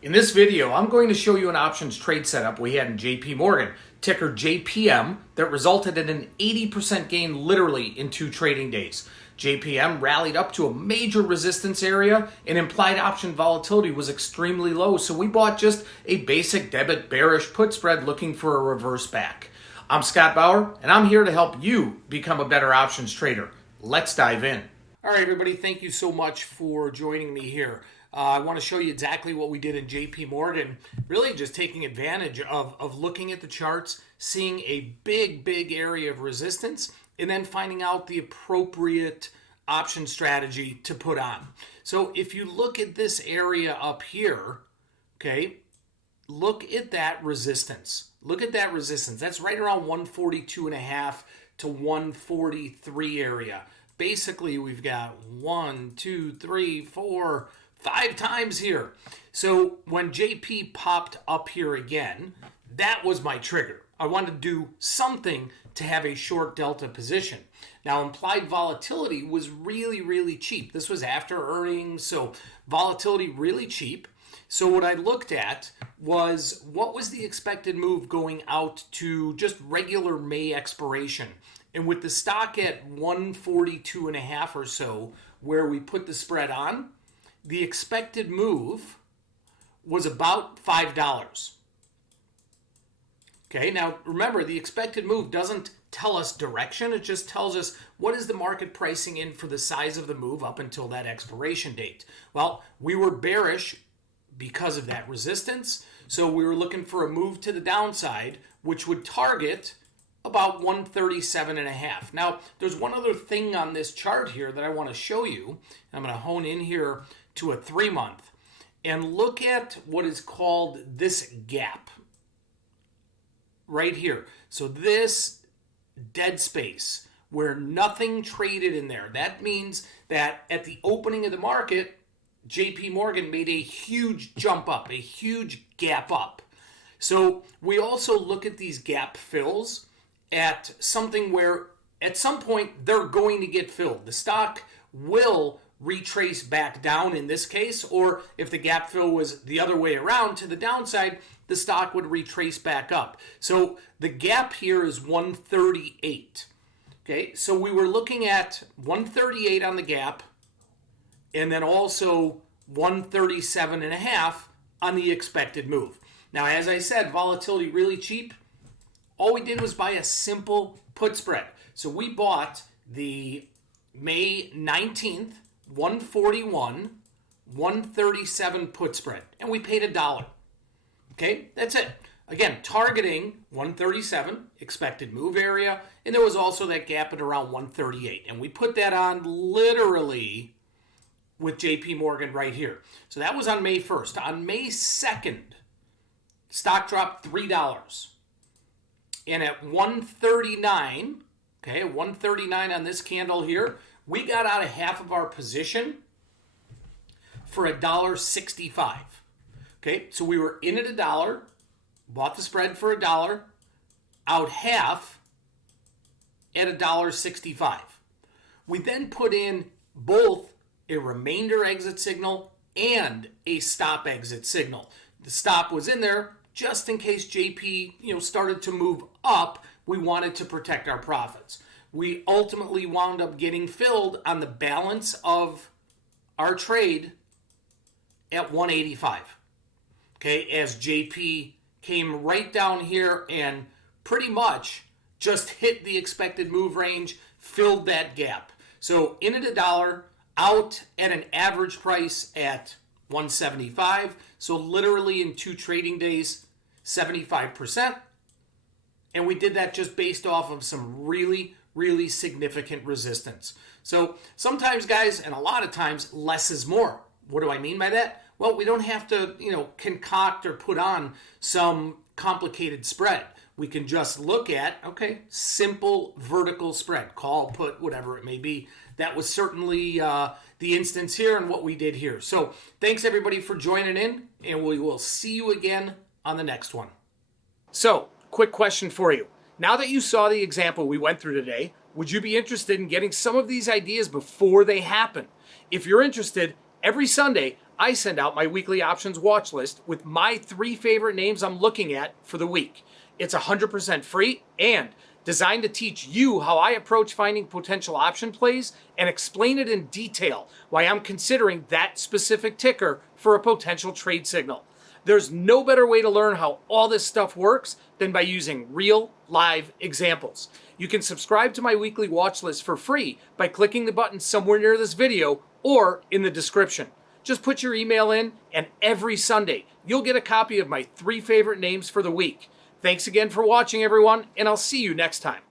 In this video, I'm going to show you an options trade setup we had in JP ticker JPM, that resulted in an 80% gain literally in 2 trading days. JPM rallied up to a major resistance area and implied option volatility was extremely low, so we bought just a basic debit bearish put spread looking for a reverse back. I'm Scott Bauer, and I'm here to help you become a better options trader. Let's dive in. All right, everybody, thank you so much for joining me here. I want to show you exactly what we did in JP really just taking advantage of looking at the charts, seeing a big area of resistance, and then finding out the appropriate option strategy to put on. So if you look at this area up here, okay, look at that resistance. Look at that resistance. That's right around 142.5 to 143 area. Basically, we've got 1, 2, 3, 4, 5 times here. So when JP popped up here again, that was my trigger. I wanted to do something to have a short delta position. Now, implied volatility was really cheap. This was after earnings, so volatility really cheap. So what I looked at was what was the expected move going out to just regular May expiration. And with the stock at 142.5 or so, where we put the spread on, the expected move was about $5. Okay, now remember, the expected move doesn't tell us direction. It just tells us what is the market pricing in for the size of the move up until that expiration date. Well, we were bearish because of that resistance. So we were looking for a move to the downside, which would target about 137.5. Now, there's one other thing on this chart here that I want to show you. I'm going to hone in here to a 3-month and look at what is called this gap right here. So this dead space where nothing traded in there. That means that at the opening of the market, JP made a huge jump up, a huge gap up. So we also look at these gap fills at something where at some point they're going to get filled. The stock will retrace back down in this case, or if the gap fill was the other way around to the downside, the stock would retrace back up. So the gap here is 138. Okay, so we were looking at 138 on the gap, and then also 137.5 on the expected move. Now, as I said, volatility really cheap. All we did was buy a simple put spread. So we bought the May 19th, 141, 137 put spread, and we paid $1. Okay, that's it. Again, targeting 137, expected move area, and there was also that gap at around 138. And we put that on literally with JP right here. So that was on May 1st. On May 2nd, stock dropped $3. And at 139, okay, 139 on this candle here, we got out of half of our position for $1.65. Okay, so we were in at $1, bought the spread for $1, out half at $1.65. We then put in both a remainder exit signal and a stop exit signal. The stop was in there just in case JP, started to move up. We wanted to protect our profits. We ultimately wound up getting filled on the balance of our trade at 185. Okay, as JP came right down here and pretty much just hit the expected move range, filled that gap. So in at $1, out at an average price at 175. So literally in 2 trading days, 75%. And we did that just based off of some really significant resistance. So sometimes, guys, and a lot of times, less is more. What do I mean by that? Well, we don't have to, concoct or put on some complicated spread. We can just look at, okay, simple vertical spread, call, put, whatever it may be. That was certainly the instance here and what we did here. So thanks, everybody, for joining in, and we will see you again on the next one. So, quick question for you. Now that you saw the example we went through today, would you be interested in getting some of these ideas before they happen? If you're interested, every Sunday, I send out my weekly options watch list with my 3 favorite names I'm looking at for the week. It's 100% free and designed to teach you how I approach finding potential option plays and explain it in detail why I'm considering that specific ticker for a potential trade signal. There's no better way to learn how all this stuff works than by using real, live examples. You can subscribe to my weekly watch list for free by clicking the button somewhere near this video or in the description. Just put your email in, and every Sunday, you'll get a copy of my 3 favorite names for the week. Thanks again for watching, everyone, and I'll see you next time.